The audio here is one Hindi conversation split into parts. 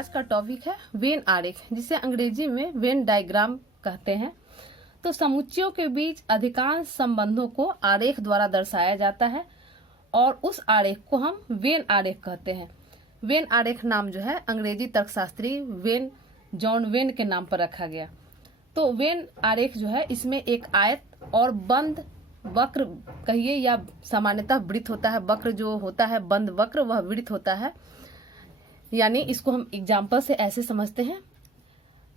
आज का टॉपिक है वेन आरेख, जिसे अंग्रेजी में वेन डायग्राम कहते हैं। तो समुच्चयों के बीच अधिकांश संबंधों को आरेख द्वारा दर्शाया जाता है और उस आरेख को हम वेन आरेख कहते हैं। वेन आरेख नाम जो है अंग्रेजी तर्कशास्त्री जॉन वेन के नाम पर रखा गया। तो वेन आरेख जो है इसमें एक आयत और बंद वक्र कहिए या सामान्यतः वृत्त होता है। वक्र जो होता है बंद वक्र वह वृत्त होता है। यानी इसको हम एग्जाम्पल से ऐसे समझते हैं,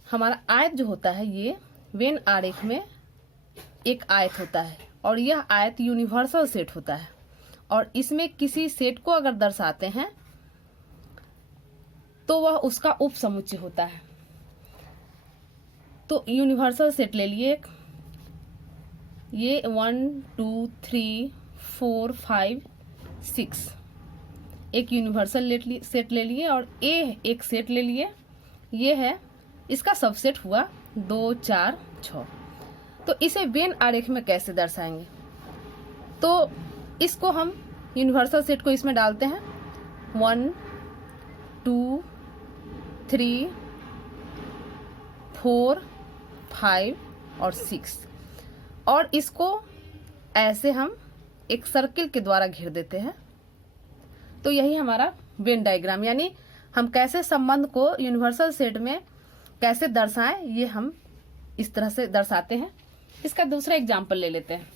हमारा आयत जो होता है ये वेन आरेख में एक आयत होता है और यह आयत यूनिवर्सल सेट होता है और इसमें किसी सेट को अगर दर्शाते हैं तो वह उसका उप समुच्चय होता है। तो यूनिवर्सल सेट ले लिए एक, ये 1 2 3 4 5 6 एक यूनिवर्सल सेट ले लिए और ए एक सेट ले लिए। ये है इसका सबसेट हुआ 2 4 6। तो इसे वेन आरेख में कैसे दर्शाएंगे? तो इसको हम यूनिवर्सल सेट को इसमें डालते हैं 1 2 3 4 5 और 6 और इसको ऐसे हम एक सर्किल के द्वारा घेर देते हैं। तो यही हमारा वेन डायग्राम, यानी हम कैसे संबंध को यूनिवर्सल सेट में कैसे दर्शाएं ये हम इस तरह से दर्शाते हैं। इसका दूसरा एग्जाम्पल ले लेते हैं।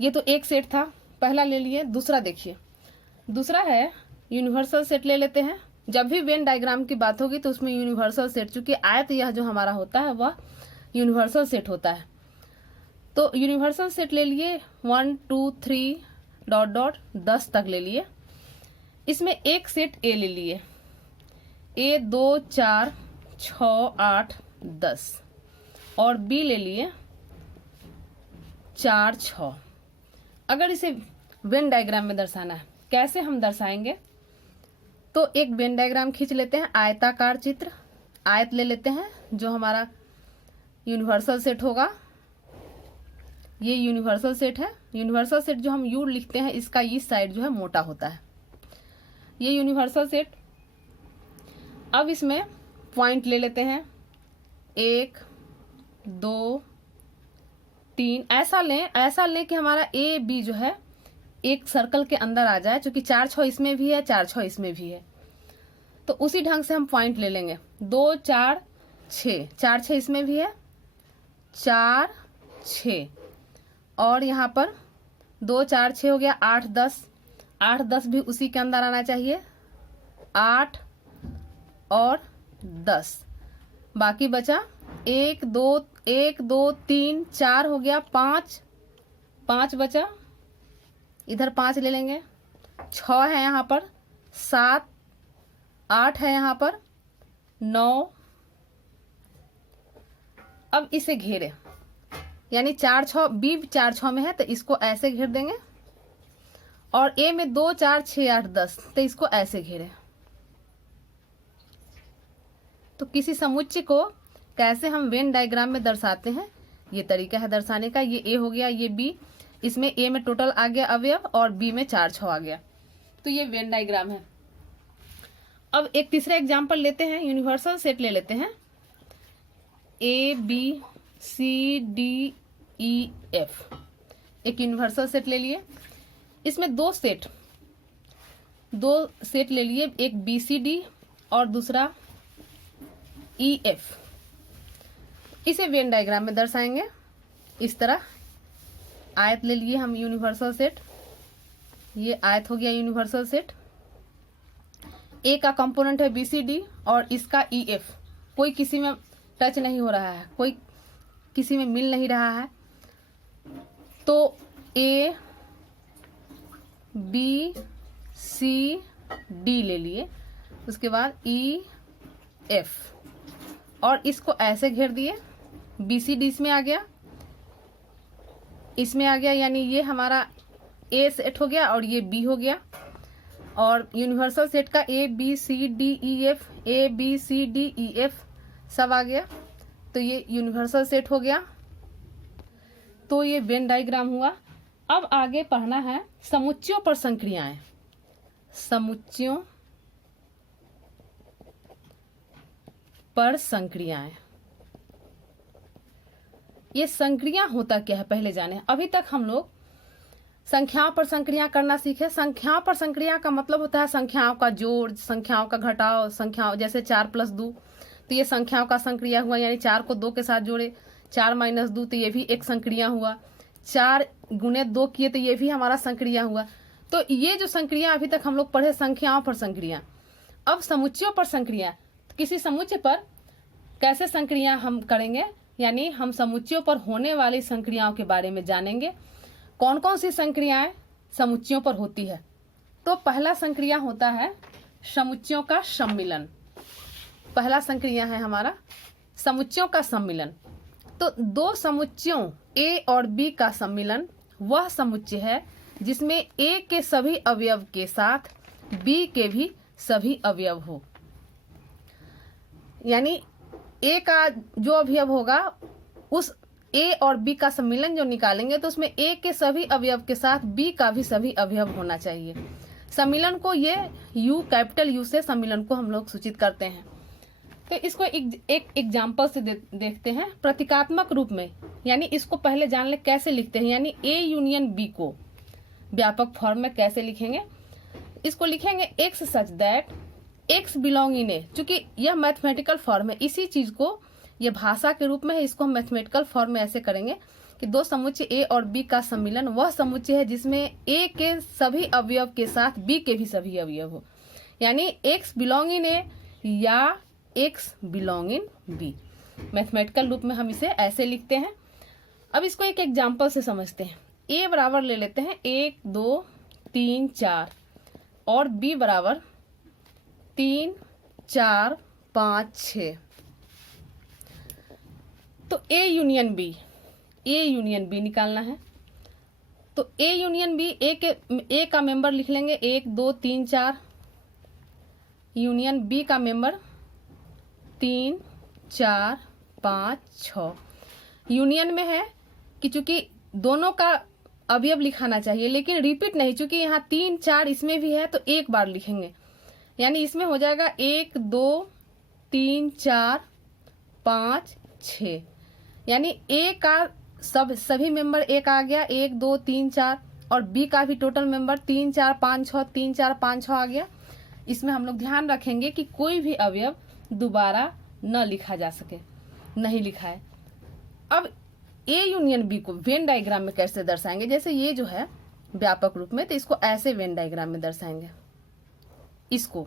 ये तो एक सेट था, पहला ले लिए। दूसरा देखिए, दूसरा है यूनिवर्सल सेट ले लेते हैं। जब भी वेन डायग्राम की बात होगी तो उसमें यूनिवर्सल सेट, चूंकि आयत यह जो हमारा होता है वह यूनिवर्सल सेट होता है। तो यूनिवर्सल सेट ले लिए 1 2 3 डॉट डॉट 10 तक ले लिए। इसमें एक सेट ए ले लिए, ए 2 4 6 8 10 और बी ले लिए 4 6। अगर इसे वेन डायग्राम में दर्शाना है, कैसे हम दर्शाएंगे? तो एक वेन डायग्राम खींच लेते हैं, आयताकार चित्र। आयत ले लेते हैं जो हमारा यूनिवर्सल सेट होगा। ये यूनिवर्सल सेट है। यूनिवर्सल सेट जो हम यू लिखते हैं इसका इस साइड जो है मोटा होता है। ये यूनिवर्सल सेट। अब इसमें पॉइंट ले लेते हैं 1 2 3। ऐसा लें कि हमारा ए बी जो है एक सर्कल के अंदर आ जाए, क्योंकि 4 6 इसमें भी है 4 6 इसमें भी है। तो उसी ढंग से हम पॉइंट ले लेंगे 2 4 6, 4 6 इसमें भी है 4 6 और यहाँ पर 2 4 6 हो गया 8 10। 8 10 भी उसी के अंदर आना चाहिए, 8 और 10। बाकी बचा 1 2 3 4 हो गया 5 5 बचा, इधर 5 ले लेंगे। 6 है यहाँ पर, 7 8 है यहाँ पर, 9। अब इसे घेरे, यानी 4 6 बी 4 6 में है तो इसको ऐसे घेर देंगे और ए में 2 4 6 8 10 तो इसको ऐसे घेरे। तो किसी समुच्चय को कैसे हम वेन डायग्राम में दर्शाते हैं, ये तरीका है दर्शाने का। ये ए हो गया, ये बी, इसमें ए में टोटल आ गया अवयव और बी में 4 6 आ गया। तो ये वेन डायग्राम है। अब एक तीसरा एग्जाम्पल लेते हैं, यूनिवर्सल सेट ले लेते हैं A B C D E F. एक यूनिवर्सल सेट ले लिए। इसमें दो सेट ले लिए, एक बी सी डी और दूसरा ई एफ। इसे वेन डायग्राम में दर्शाएंगे इस तरह। आयत ले लिए हम यूनिवर्सल सेट, ये आयत हो गया यूनिवर्सल सेट। ए का कंपोनेंट है बी सी डी और इसका ई एफ। कोई किसी में टच नहीं हो रहा है, कोई किसी में मिल नहीं रहा है। तो ए बी सी डी ले लिए, उसके बाद ई एफ और इसको ऐसे घेर दिए। बी सी डी इसमें आ गया, यानी ये हमारा ए सेट हो गया और ये बी हो गया। और यूनिवर्सल सेट का A B C D E F, A B C D E F सब आ गया। तो ये यूनिवर्सल सेट हो गया। तो ये वेन डायग्राम हुआ। अब आगे पढ़ना है समुच्चयों पर संक्रियाएं। समुच्चयों पर संक्रियाएं। ये संक्रिया होता क्या है पहले जाने। अभी तक हम लोग संख्याओं पर संक्रिया करना सीखे। संख्याओं पर संक्रिया का मतलब होता है संख्याओं का जोड़, संख्याओं का घटाव, संख्याओं जैसे 4 + 2 तो ये संख्याओं का संक्रिया हुआ, यानी 4 को 2 के साथ जोड़े, 4 - 2 तो ये भी एक संक्रिया हुआ, 4 × 2 किए तो ये भी हमारा संक्रिया हुआ। तो ये जो संक्रिया अभी तक हम लोग पढ़े संख्याओं पर संक्रिया। अब समुच्चयों पर संक्रिया, तो किसी समुच्चय पर कैसे संक्रिया हम करेंगे, यानी हम समुच्चयों पर होने वाली संक्रियाओं के बारे में जानेंगे। कौन कौन सी संक्रियाएं समुच्चयों पर होती है। तो पहला संक्रिया होता है समुच्चयों का सम्मिलन। पहला संक्रिया है हमारा समुच्चयों का सम्मिलन। तो दो समुच्चयों ए और बी का सम्मिलन वह समुच्चय है जिसमें ए के सभी अवयव के साथ बी के भी सभी अवयव हो। यानी ए का जो अवयव होगा उस ए और बी का सम्मिलन जो निकालेंगे तो उसमें ए के सभी अवयव के साथ बी का भी सभी अवयव होना चाहिए। सम्मिलन को ये यू, कैपिटल यू से सम्मिलन को हम लोग सूचित करते हैं। तो इसको एक एग्जाम्पल से देखते हैं प्रतीकात्मक रूप में। यानी इसको पहले जान ले कैसे लिखते हैं, यानी ए यूनियन बी को व्यापक फॉर्म में कैसे लिखेंगे। इसको लिखेंगे x such that x belong in A. चूंकि यह मैथमेटिकल फॉर्म है, इसी चीज को ये भाषा के रूप में है, इसको हम मैथमेटिकल फॉर्म में ऐसे करेंगे कि दो समुच्चय ए और बी का सम्मिलन वह समुच्चय है जिसमें ए के सभी अवयव के साथ बी के भी सभी अवयव हो। यानी एक्स बिलोंग इन ए या x belong in B. Mathematical रूप में हम इसे ऐसे लिखते हैं। अब इसको एक एग्जाम्पल से समझते हैं। ए बराबर ले लेते हैं 1 2 3 4 और बी बराबर 3 4 5 6। तो ए यूनियन बी निकालना है। तो ए यूनियन बी, ए का मेंबर लिख लेंगे 1 2 3 4, यूनियन बी का मेंबर 3 4 5 6। यूनियन में है कि चूंकि दोनों का अवयव लिखाना चाहिए लेकिन रिपीट नहीं, चूंकि यहाँ 3 4 इसमें भी है तो एक बार लिखेंगे। यानी इसमें हो जाएगा 1 2 3 4 5 6। यानी ए का सभी मेंबर एक आ गया 1 2 3 4 और बी का भी टोटल मेंबर 3 4 5 6 3 4 5 6 आ गया। इसमें हम लोग ध्यान रखेंगे कि कोई भी अवयव दोबारा न लिखा जा सके, नहीं लिखा है। अब ए यूनियन बी को वेन डायग्राम में कैसे दर्शाएंगे, जैसे ये जो है व्यापक रूप में, तो इसको ऐसे वेन डायग्राम में दर्शाएंगे। इसको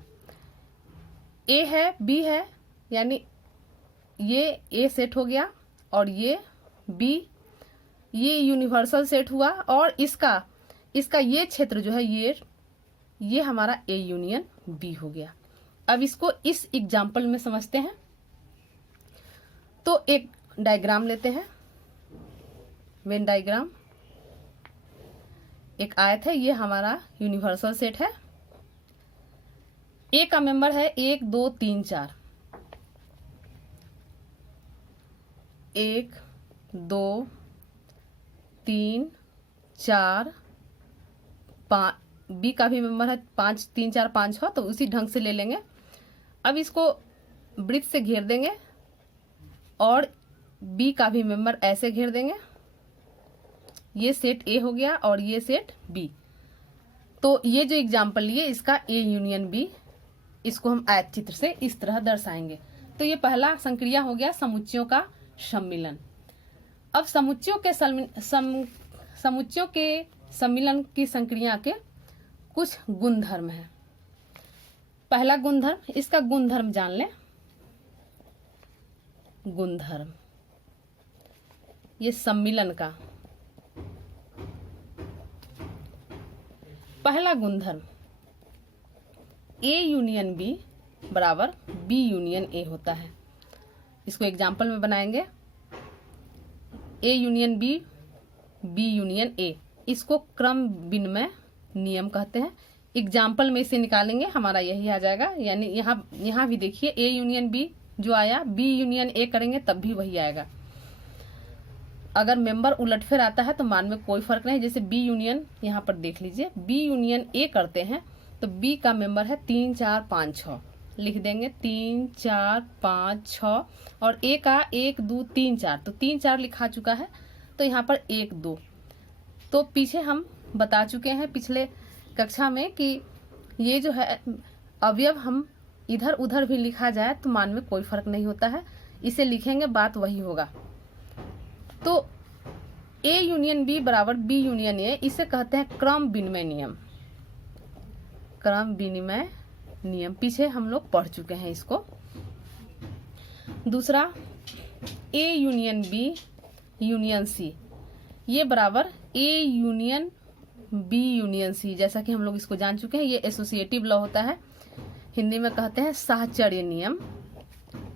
ए है बी है, यानी ये ए सेट हो गया और ये बी, ये यूनिवर्सल सेट हुआ और इसका ये क्षेत्र जो है ये हमारा ए यूनियन बी हो गया। अब इसको इस एग्जाम्पल में समझते हैं। तो एक डायग्राम लेते हैं, वेन डायग्राम। एक आयत है, ये हमारा यूनिवर्सल सेट है। ए का मेंबर है 1 2 3 4, 1 2 3 4 5, बी का भी मेंबर है 5 3 4 5 6, तो उसी ढंग से ले लेंगे। अब इसको वृत्त से घेर देंगे और बी का भी मेंबर ऐसे घेर देंगे। ये सेट ए हो गया और ये सेट बी। तो ये जो एग्जाम्पल लिए इसका ए यूनियन बी, इसको हम आयत चित्र से इस तरह दर्शाएंगे। तो ये पहला संक्रिया हो गया समुच्चयों का सम्मिलन। अब समुच्चयों के सम्मिलन की संक्रिया के कुछ गुणधर्म है। पहला गुणधर्म, इसका गुणधर्म जान लें। गुणधर्म ये सम्मिलन का पहला गुणधर्म, ए यूनियन बी बराबर बी यूनियन ए होता है। इसको एग्जाम्पल में बनाएंगे। A union B, B union A, इसको क्रम विनिमय नियम कहते हैं। एग्जाम्पल में इसे निकालेंगे, हमारा यही आ जाएगा। यानी यहाँ भी देखिए ए यूनियन बी जो आया, बी यूनियन ए करेंगे तब भी वही आएगा। अगर मेंबर उलटफेर आता है तो मान में कोई फर्क नहीं। जैसे बी यूनियन, यहाँ पर देख लीजिए, बी यूनियन ए करते हैं तो बी का मेंबर है 3 4 5 6, लिख देंगे 3 4 5 6 और ए का 1 2 3 4, तो 3 4 लिखा चुका है, तो यहाँ पर 1 2। तो पीछे हम बता चुके हैं पिछले कक्षा में कि ये जो है अवयव हम इधर उधर भी लिखा जाए तो मान में कोई फर्क नहीं होता है, इसे लिखेंगे बात वही होगा। तो ए यूनियन बी बराबर बी यूनियन ए, इसे कहते हैं क्रम विनिमय नियम। क्रम विनिमय नियम पीछे हम लोग पढ़ चुके हैं इसको। दूसरा A union B union C, ये बराबर A union B union C, जैसा कि हम लोग इसको जान चुके हैं। ये एसोसिएटिव लॉ होता है, हिंदी में कहते हैं साहचर्य नियम।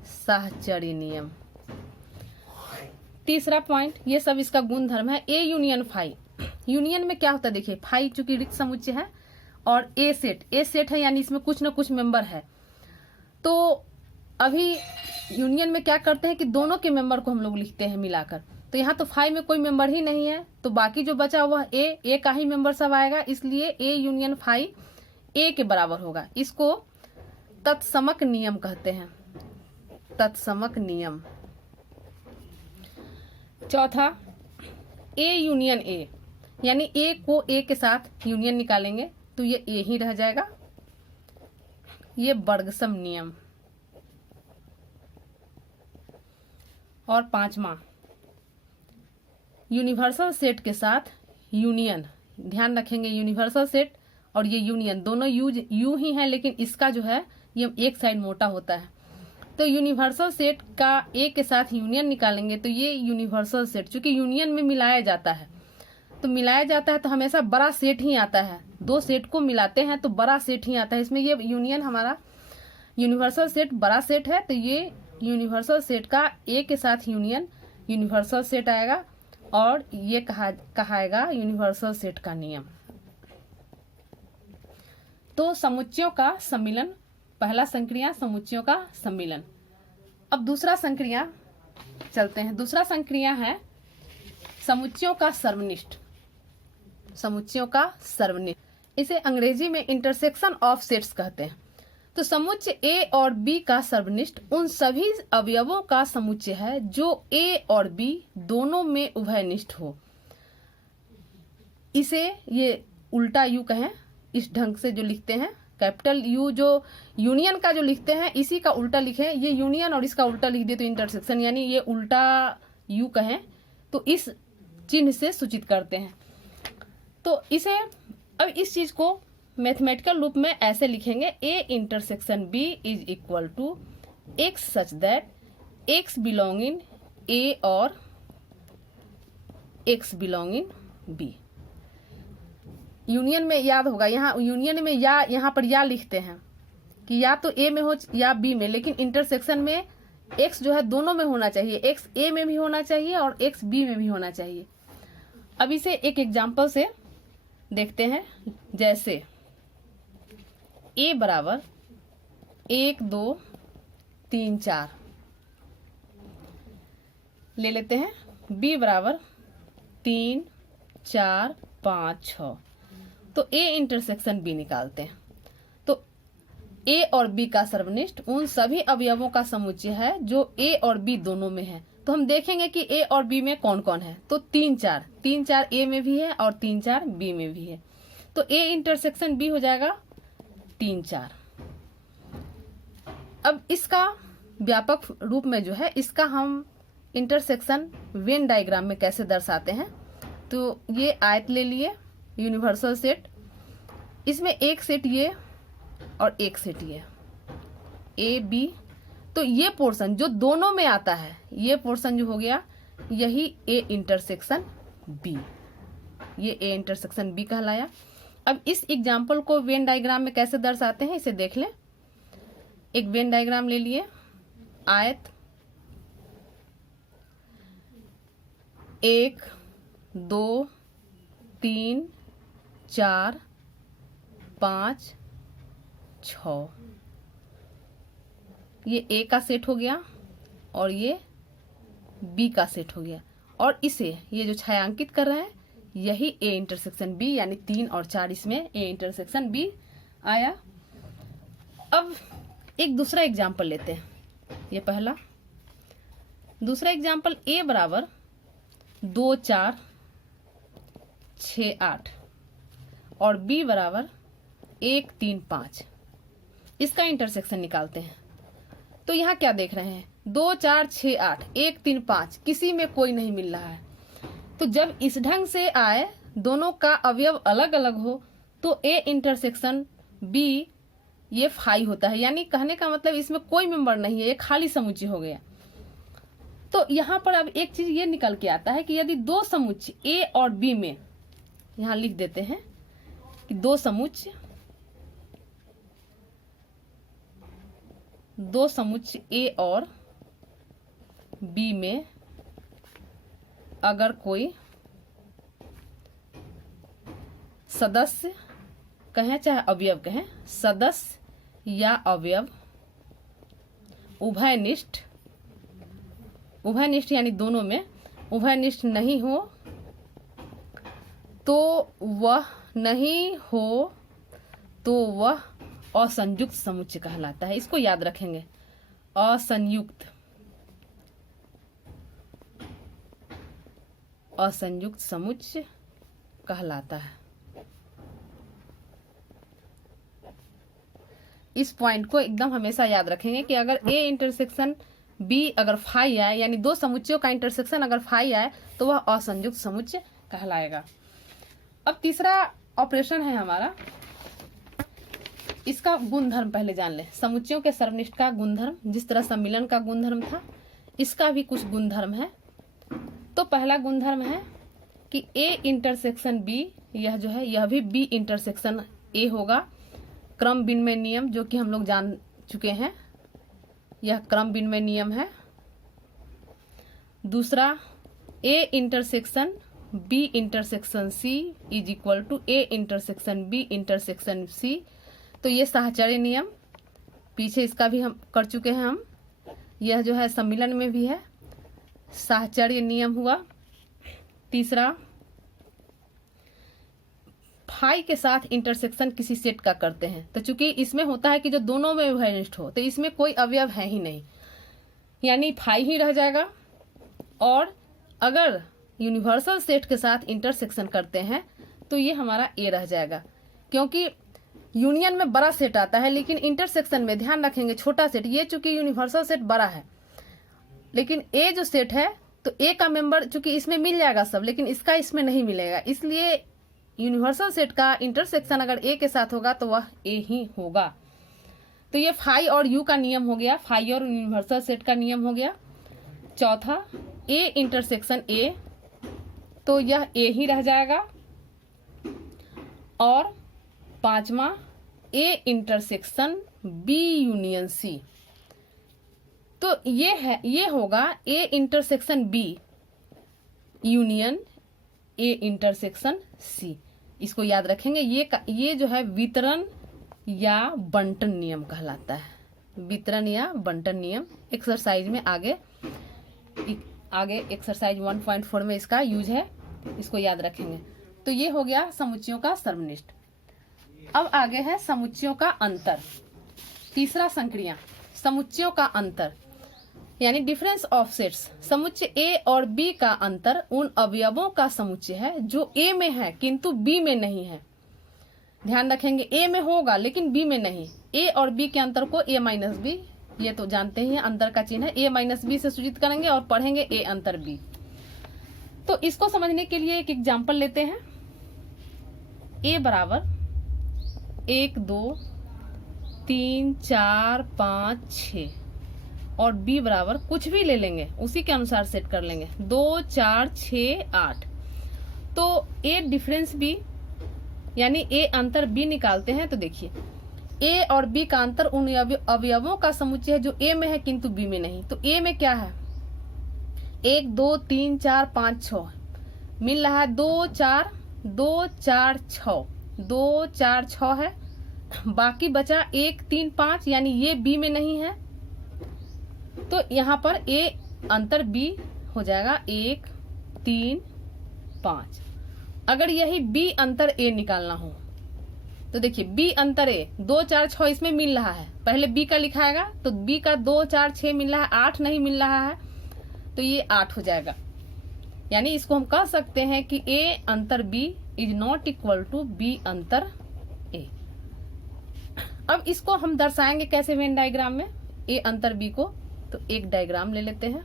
साहचर्य नियम। तीसरा पॉइंट, ये सब इसका गुण धर्म है। ए यूनियन फाई, यूनियन में क्या होता है देखिए, फाई चूंकि रिक्त समुच्चय है और ए सेट है, यानी इसमें कुछ न कुछ मेंबर है। तो अभी यूनियन में क्या करते हैं कि दोनों के मेंबर को हम लोग लिखते हैं मिलाकर, तो यहाँ तो फाई में कोई मेंबर ही नहीं है, तो बाकी जो बचा हुआ ए का ही मेंबर सब आएगा, इसलिए ए यूनियन फाई ए के बराबर होगा। इसको तत्समक नियम कहते हैं, तत्समक नियम। चौथा ए यूनियन ए, यानी ए को ए के साथ यूनियन निकालेंगे तो ये ए ही रह जाएगा, ये बर्गसम नियम। और पांचवा यूनिवर्सल सेट के साथ यूनियन, ध्यान रखेंगे यूनिवर्सल सेट और ये यूनियन दोनों यू ही है, लेकिन इसका जो है ये एक साइड मोटा होता है। तो यूनिवर्सल सेट का ए के साथ यूनियन निकालेंगे तो ये यूनिवर्सल सेट, चूंकि यूनियन में मिलाया जाता है, तो मिलाया जाता है तो हमेशा बड़ा सेट ही आता है। दो सेट को मिलाते हैं तो बड़ा सेट ही आता है, इसमें ये यूनियन हमारा यूनिवर्सल सेट बड़ा सेट है, तो ये यूनिवर्सल सेट का ए के साथ यूनियन यूनिवर्सल सेट आएगा और ये कहाएगा यूनिवर्सल सेट का नियम। तो समुच्चयों का सम्मिलन, पहला संक्रिया समुच्चयों का सम्मिलन। अब दूसरा संक्रिया चलते हैं। दूसरा संक्रिया है समुच्चयों का सर्वनिष्ठ। समुच्चयों का सर्वनिष्ठ, इसे अंग्रेजी में इंटरसेक्शन ऑफ सेट्स कहते हैं। तो समुच्चय ए और बी का सर्वनिष्ठ उन सभी अवयवों का समुच्चय है जो ए और बी दोनों में उभयनिष्ठ हो। इसे ये उल्टा यू कहें, इस ढंग से जो लिखते हैं, कैपिटल यू जो यूनियन का जो लिखते हैं इसी का उल्टा लिखें, ये यूनियन और इसका उल्टा लिख दे तो इंटरसेक्शन, यानी ये उल्टा यू कहें तो इस चिन्ह से सूचित करते हैं। तो इसे अब इस चीज को मैथमेटिकल रूप में ऐसे लिखेंगे, A intersection B is equal to x such that x belong in A और x belong in B. Union में याद होगा, यहाँ यूनियन में या यहाँ पर या लिखते हैं कि या तो ए में हो या बी में, लेकिन इंटरसेक्शन में एक्स जो है दोनों में होना चाहिए, एक्स ए में भी होना चाहिए और एक्स बी में भी होना चाहिए। अब इसे एक एग्जाम्पल से देखते हैं, जैसे ए बराबर 1 2 3 4 ले लेते हैं, बी बराबर 3 4 5 6, तो ए इंटरसेक्शन बी निकालते हैं। तो ए और बी का सर्वनिष्ठ उन सभी अवयवों का समुच्चय है जो ए और बी दोनों में है। तो हम देखेंगे कि ए और बी में कौन कौन है, तो 3 4 ए में भी है और 3 4 बी में भी है, तो ए इंटरसेक्शन बी हो जाएगा 3 4। अब इसका व्यापक रूप में जो है इसका हम इंटरसेक्शन वेन डायग्राम में कैसे दर्शाते हैं, तो ये आयत ले लिए यूनिवर्सल सेट, इसमें एक सेट ये और एक सेट ये ए बी, तो ये पोर्शन जो दोनों में आता है ये पोर्शन जो हो गया यही ए इंटरसेक्शन बी, ये ए इंटरसेक्शन बी कहलाया। अब इस एग्जाम्पल को वेन डायग्राम में कैसे दर्शाते हैं इसे देख लें। एक वेन डायग्राम ले लिए, आयत 1 2 3 4 5 6, ये ए का सेट हो गया और ये बी का सेट हो गया, और इसे ये जो छायांकित कर रहे हैं यही ए इंटरसेक्शन बी, यानी 3 और 4 इसमें ए इंटरसेक्शन बी आया। अब एक दूसरा एग्जाम्पल लेते हैं, ये पहला। दूसरा एग्जाम्पल ए बराबर 2 4 6 8 और बी बराबर 1 3 5, इसका इंटरसेक्शन निकालते हैं। तो यहाँ क्या देख रहे हैं, 2 4 6 8 1 3 5, किसी में कोई नहीं मिल रहा है। तो जब इस ढंग से आए, दोनों का अवयव अलग अलग हो, तो ए इंटरसेक्शन बी ये फाई होता है। यानी कहने का मतलब इसमें कोई मेंबर नहीं है, ये खाली समुच्चय हो गया। तो यहाँ पर अब एक चीज ये निकल के आता है कि यदि दो समुच्चय ए और बी में, यहाँ लिख देते हैं कि दो समुच्चय ए और बी में अगर कोई सदस्य कहें चाहे अवयव कहें, सदस्य या अवयव उभयनिष्ठ यानी दोनों में उभयनिष्ठ नहीं हो, तो वह असंयुक्त समुच्चय कहलाता है। इसको याद रखेंगे, असंयुक्त समुच्चय कहलाता है। इस पॉइंट को एकदम हमेशा याद रखेंगे कि अगर ए इंटरसेक्शन बी अगर फाई आए, यानी दो समुच्चयों का इंटरसेक्शन अगर फाई आए, तो वह असंयुक्त समुच्चय कहलाएगा। अब तीसरा ऑपरेशन है हमारा, इसका गुणधर्म पहले जान ले। समुच्चयों के सर्वनिष्ठ का गुणधर्म, जिस तरह सम्मिलन का गुणधर्म था, इसका भी कुछ गुणधर्म है। तो पहला गुणधर्म है कि ए इंटरसेक्शन बी, यह जो है यह भी बी इंटरसेक्शन ए होगा। क्रम विनिमय नियम जो कि हम लोग जान चुके हैं, यह क्रम विनिमय नियम है। दूसरा, A intersection B intersection C is equal to A intersection B intersection C. तो ये साहचर्य नियम, पीछे इसका भी हम कर चुके हैं हम, यह जो है सम्मिलन में भी है, साहचर्य नियम हुआ। तीसरा, फाई के साथ इंटरसेक्शन किसी सेट का करते हैं, तो चूंकि इसमें होता है कि जो दोनों में उभयनिष्ठ हो, तो इसमें कोई अवयव है ही नहीं, यानी फाई ही रह जाएगा। और अगर यूनिवर्सल सेट के साथ इंटरसेक्शन करते हैं तो ये हमारा ए रह जाएगा, क्योंकि यूनियन में बड़ा सेट आता है, लेकिन इंटरसेक्शन में ध्यान रखेंगे छोटा सेट। ये चूंकि यूनिवर्सल सेट बड़ा है, लेकिन ए जो सेट है, तो ए का मेंबर चूंकि इसमें मिल जाएगा सब, लेकिन इसका इसमें नहीं मिलेगा, इसलिए यूनिवर्सल सेट का इंटरसेक्शन अगर ए के साथ होगा तो वह ए ही होगा। तो ये फाई और यू का नियम हो गया, फाई और यूनिवर्सल सेट का नियम हो गया। चौथा, ए इंटरसेक्शन ए, तो यह ए ही रह जाएगा। और पांचवा, A intersection B union C, तो ये होगा A intersection B union A intersection C. इसको याद रखेंगे, ये जो है वितरण या बंटन नियम कहलाता है, वितरण या बंटन नियम। एक्सरसाइज में आगे एक्सरसाइज 1.4 में इसका यूज है, इसको याद रखेंगे। तो ये हो गया समुच्चयों का सर्वनिष्ठ। अब आगे है समुच्चयों का अंतर। तीसरा संक्रिया, समुच्चयों का अंतर यानी डिफरेंस ऑफ सेट्स। समुच्चय ए और बी का अंतर उन अवयवों का समुच्चय है जो ए में है किंतु बी में नहीं है। ध्यान रखेंगे, ए में होगा लेकिन बी में नहीं। ए और बी के अंतर को ए माइनस बी, ये तो जानते ही हैं, अंतर का चिन्ह है, ए माइनस बी से सूचित करेंगे और पढ़ेंगे ए अंतर बी। तो इसको समझने के लिए एक एग्जाम्पल लेते हैं। ए बराबर 1 2 3 4 5 6 और बी बराबर कुछ भी ले लेंगे, उसी के अनुसार सेट कर लेंगे, 2 4 6 8। तो ए डिफरेंस बी यानी ए अंतर बी निकालते हैं। तो देखिए, ए और बी का अंतर उन अवयवों का समुच्चय है जो ए में है किंतु बी में नहीं। तो ए में क्या है, 1 2 3 4 5 6 मिल रहा है, 2 4 2 4 6 2 4 6 है, बाकी बचा 1 3 5, यानी ये बी में नहीं है। तो यहाँ पर ए अंतर बी हो जाएगा 1 3 5। अगर यही बी अंतर ए निकालना हो तो देखिए बी अंतर ए 2 4 6 इसमें मिल रहा है, पहले बी का लिखाएगा तो बी का 2 4 6 मिल रहा है, 8 नहीं मिल रहा है, तो ये 8 हो जाएगा। यानी इसको हम कह सकते हैं कि ए अंतर B is not equal to B अंतर ए। अब इसको हम दर्शाएंगे कैसे वेन डायग्राम में, ए अंतर बी को, तो एक डायग्राम ले लेते हैं।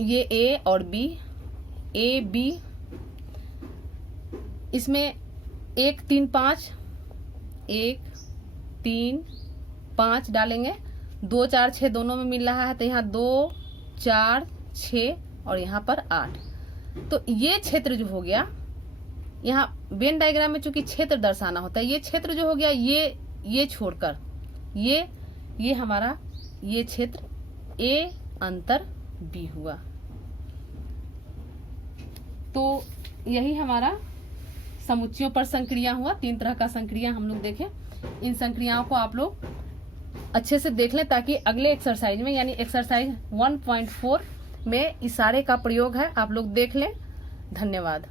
ये ए और बी, ए बी, इसमें 1 3 5 1 3 5 डालेंगे, 2 4 6 दोनों में मिल रहा है, तो यहाँ 2 4 6 और यहाँ पर 8। तो ये क्षेत्र जो हो गया, यहाँ वेन डायग्राम में चूंकि क्षेत्र दर्शाना होता है, ये क्षेत्र जो हो गया ये छोड़कर ये हमारा ये क्षेत्र ए अंतर बी हुआ। तो यही हमारा समुच्चयों पर संक्रिया हुआ। 3 तरह का संक्रिया हम लोग देखें। इन संक्रियाओं को आप लोग अच्छे से देख लें ताकि अगले एक्सरसाइज में यानी एक्सरसाइज 1.4 में इशारे का प्रयोग है, आप लोग देख लें। धन्यवाद।